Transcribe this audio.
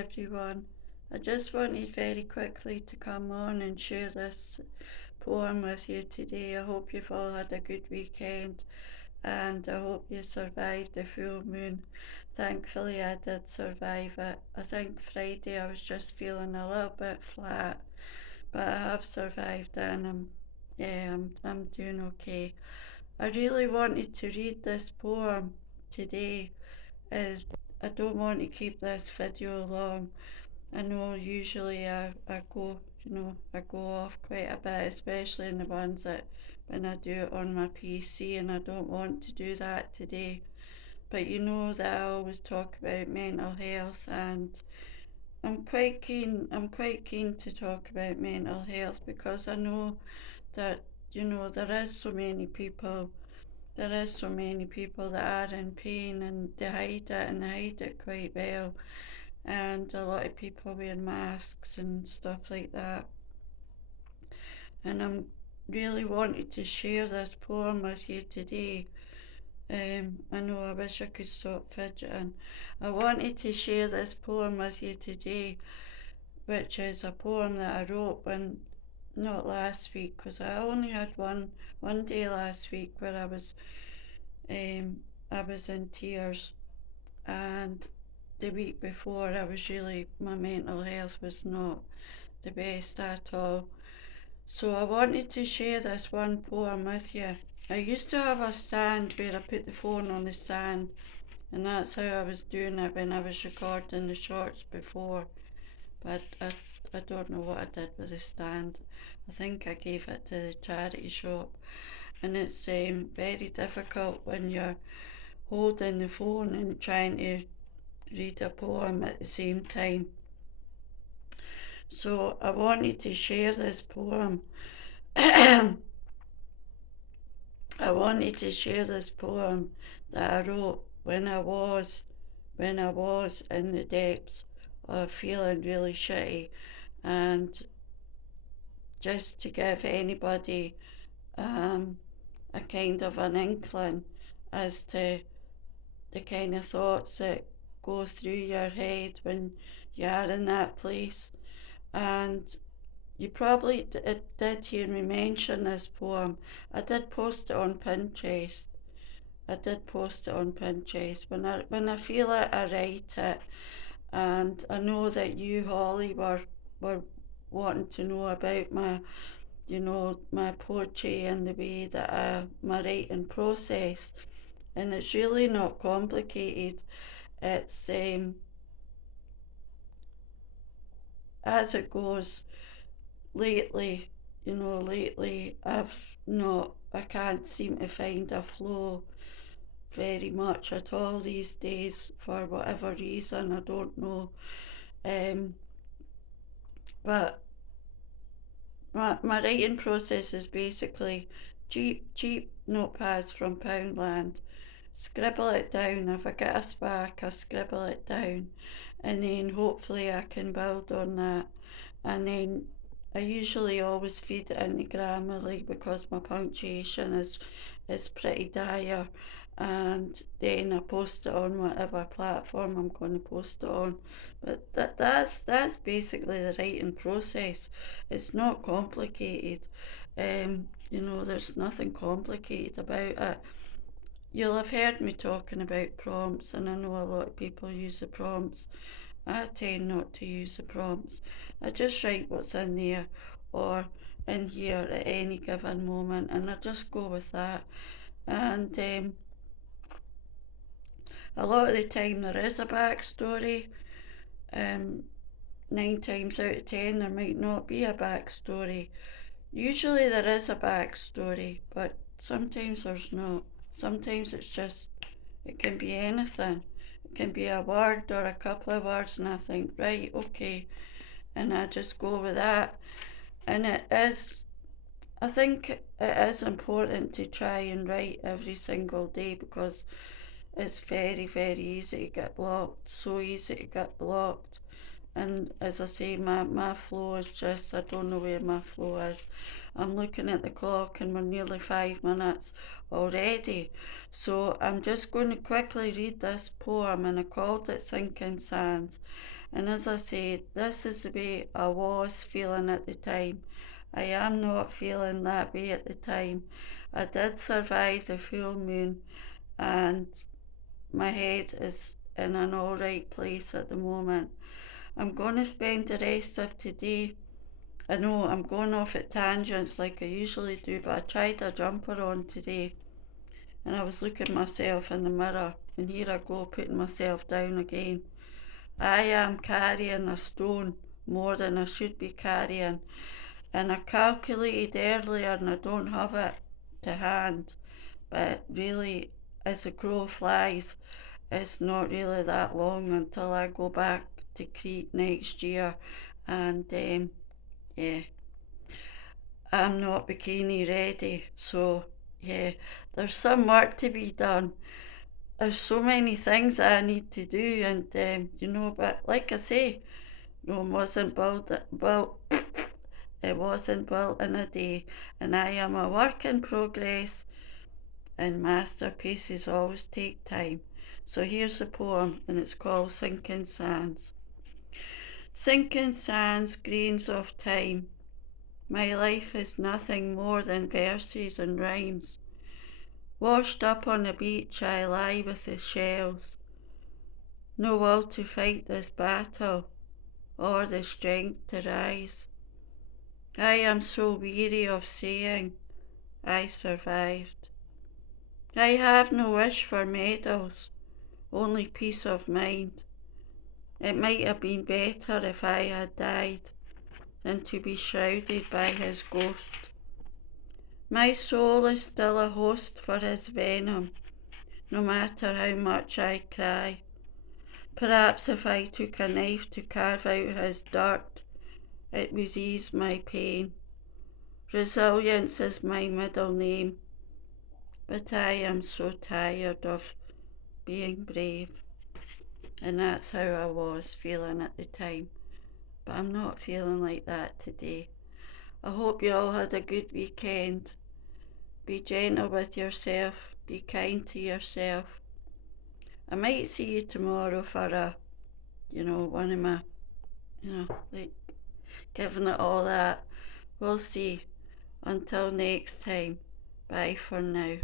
everyone. I just wanted very quickly to come on and share this poem with you today. I hope you've all had a good weekend and I hope you survived the full moon. Thankfully, I did survive it. I think Friday I was just feeling a little bit flat, but I have survived it and I'm doing okay. I really wanted to read this poem today. As I don't want to keep this video long. I know usually I go, I go off quite a bit, especially in the ones that when I do it on my PC, and I don't want to do that today. But you know that I always talk about mental health, and I'm quite keen to talk about mental health because I know that, there is so many people, that are in pain and they hide it and they hide it quite well, and a lot of people wear masks and stuff like that. And I'm really wanted to share this poem with you today. I know I wish I could stop fidgeting. I wanted to share this poem with you today, which is a poem that I wrote when not last week, because I only had one day last week where um, I was in tears, and the week before my mental health was not the best at all. So I wanted to share this one poem with you. I used to have a stand where I put the phone on the stand, and that's how I was doing it when I was recording the shorts before. But I don't know what I did with the stand. I think I gave it to the charity shop, and it's very difficult when you're holding the phone and trying to read a poem at the same time. So I wanted to share this poem. I wanted to share this poem that I wrote when I was in the depths of feeling really shitty, and just to give anybody um, a kind of an inkling as to the kind of thoughts that go through your head when you are in that place. And you probably did hear me mention this poem. I did post it on Pinterest. When I feel it, I write it, and I know that you, Holly, were wanting to know about my poetry and the way that my writing process, and it's really not complicated. It's as it goes. Lately, I can't seem to find a flow very much at all these days for whatever reason. I don't know. Um, but my writing process is basically cheap notepads from Poundland. Scribble it down. If I get a spark, I scribble it down, and then hopefully I can build on that. And then I usually always feed it into Grammarly because my punctuation is pretty dire, and then I post it on whatever platform I'm going to post it on. But that's basically the writing process. It's not complicated. There's nothing complicated about it. You'll have heard me talking about prompts, and I know a lot of people use the prompts. I tend not to use the prompts. I just write what's in there or in here at any given moment, and I just go with that. And a lot of the time there is a backstory. Um, 9 times out of 10 there might not be a backstory. Usually there is a backstory, but sometimes there's not. Sometimes it can be anything. It can be a word or a couple of words, and I think, right, okay, and I just go with that. And I think it is important to try and write every single day because it's very, very easy to get blocked, so easy to get blocked. And as I say, my flow is just, I don't know where my flow is. I'm looking at the clock and we're nearly 5 minutes already. So I'm just going to quickly read this poem, and I called it Sinking Sands. And as I said, this is the way I was feeling at the time. I am not feeling that way at the time. I did survive the full moon, and my head is in an alright place at the moment. I'm going to spend the rest of today. I know I'm going off at tangents like I usually do, but I tried a jumper on today and I was looking myself in the mirror, and here I go putting myself down again. I am carrying a stone more than I should be carrying, and I calculated earlier and I don't have it to hand, but really, as the crow flies, it's not really that long until I go back to Crete next year, and yeah, I'm not bikini ready, so yeah, there's some work to be done. There's so many things I need to do, and but like I say, Rome wasn't it wasn't built in a day, and I am a work in progress, and masterpieces always take time. So here's the poem, and it's called Sinking Sands. Sinking sands, grains of time. My life is nothing more than verses and rhymes. Washed up on the beach, I lie with the shells. No will to fight this battle, or the strength to rise. I am so weary of saying I survived. I have no wish for medals, only peace of mind. It might have been better if I had died than to be shrouded by his ghost. My soul is still a host for his venom, no matter how much I cry. Perhaps if I took a knife to carve out his dirt, it would ease my pain. Resilience is my middle name, but I am so tired of being brave. And that's how I was feeling at the time. But I'm not feeling like that today. I hope you all had a good weekend. Be gentle with yourself, be kind to yourself. I might see you tomorrow for one of my, like giving it all that. We'll see. Until next time, bye for now.